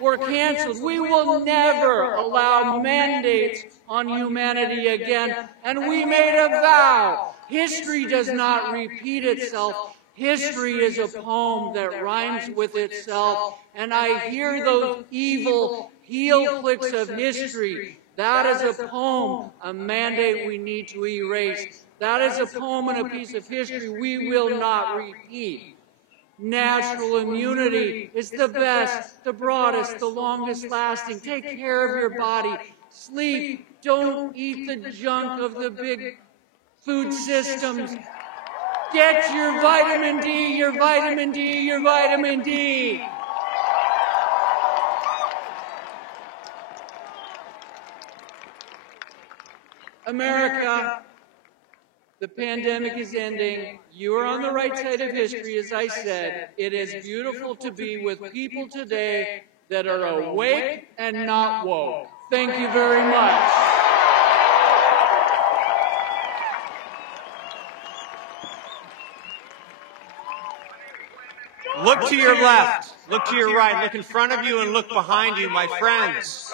were canceled. We will never allow mandates on humanity again. And we made a vow. History does not repeat itself. History is a poem that rhymes with itself. And I hear those evil heel clicks of history. That is a poem, a mandate we need to erase. That is a poem and a piece of history we will not repeat. Natural immunity is the best, the broadest, the longest lasting. Take care of your body. Sleep. Don't eat the junk of the big food systems. Get your vitamin D, your vitamin D, your vitamin D. America, the pandemic is ending. You are on the right side of history, as I said. It is beautiful to be with people today that are awake and not woke. Thank you very much. Look to your left, look to your right, look in front of you and look behind you, my friends.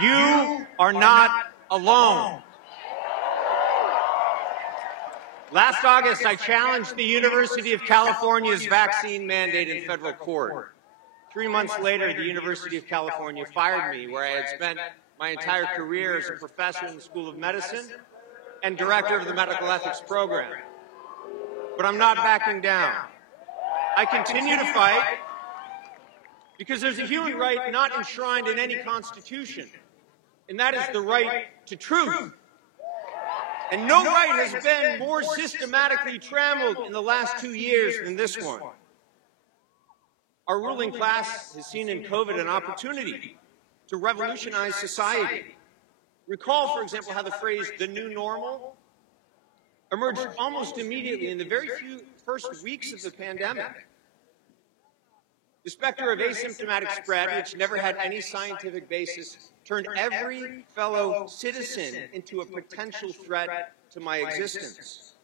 You are not alone. Last August, I challenged the University of California's vaccine mandate in federal court. 3 months later, the University of California fired me, where I had spent my entire career as a professor in the School of Medicine and director of the medical ethics program. But I'm not backing down. I continue to fight because there's a human right not enshrined in any constitution, and that is the right to truth. And no right has been more systematically trammeled in the last 2 years than this one. Our ruling class has seen in COVID an opportunity to revolutionize society. Recall, for example, how the phrase "the new normal" emerged almost immediately in the very first weeks of the pandemic. The specter of asymptomatic spread, which never had any scientific basis, turned every fellow citizen into a potential threat to my existence.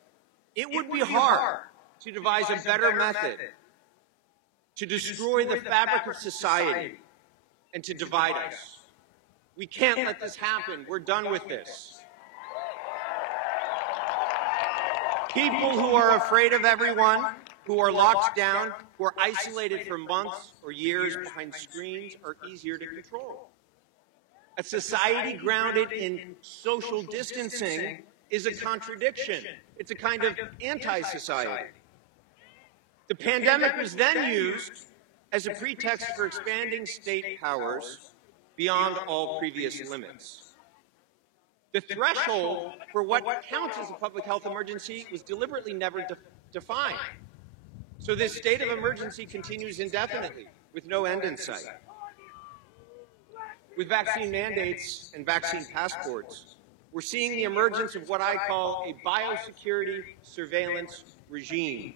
It would be hard to devise a better method to destroy the fabric of society and to divide us. We can't let this happen. We're done with this. People who are afraid of everyone, who are locked down, who are isolated for months or years behind screens are easier to control. A society grounded in social distancing is a contradiction. It's a kind of anti-society. The pandemic was then used as a pretext for expanding state powers beyond all previous limits. The threshold for what counts as a public health emergency was deliberately never defined. So this state of emergency continues indefinitely with no end in sight. With vaccine mandates and vaccine passports, we're seeing the emergence of what I call a biosecurity surveillance regime.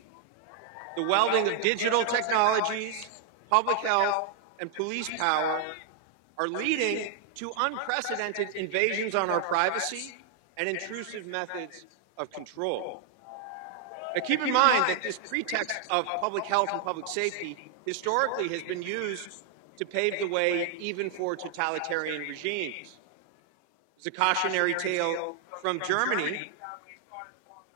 The welding of digital technologies, public health, and police power are leading to unprecedented invasions on our privacy and intrusive methods of control. Now, keep in mind that this pretext of public health and public safety historically has been used to pave the way even for totalitarian regimes. It's a cautionary tale from Germany,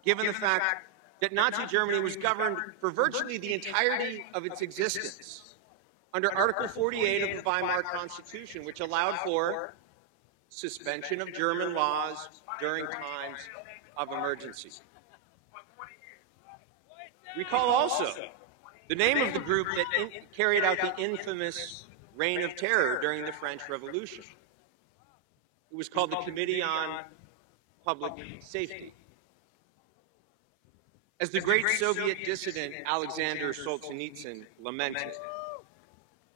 given the fact that Nazi Germany was governed for virtually the entirety of its existence under Article 48 of the Weimar Constitution, which allowed for suspension of German laws during times of emergency. Recall also the name of the group that carried out the infamous Reign of Terror during the French Revolution. It was called the Committee on Public Safety. As the great Soviet dissident Alexander Solzhenitsyn lamented,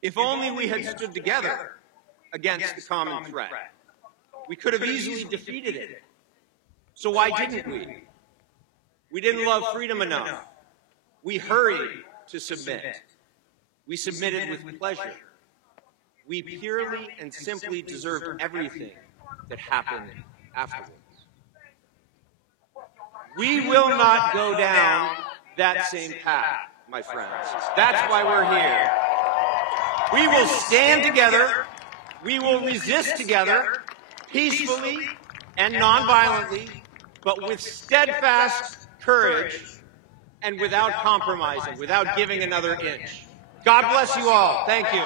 if only we had stood together against the common threat, we could have easily defeated it. So why didn't we? We didn't love freedom enough. We hurried to submit. We submitted with pleasure. We purely and simply deserved everything that happened afterwards. We will not go down that same path, my friends. That's why we're here. We will stand together. We will resist together, peacefully and nonviolently, but with steadfast courage and without compromising, without giving another inch. God bless you all. Thank you.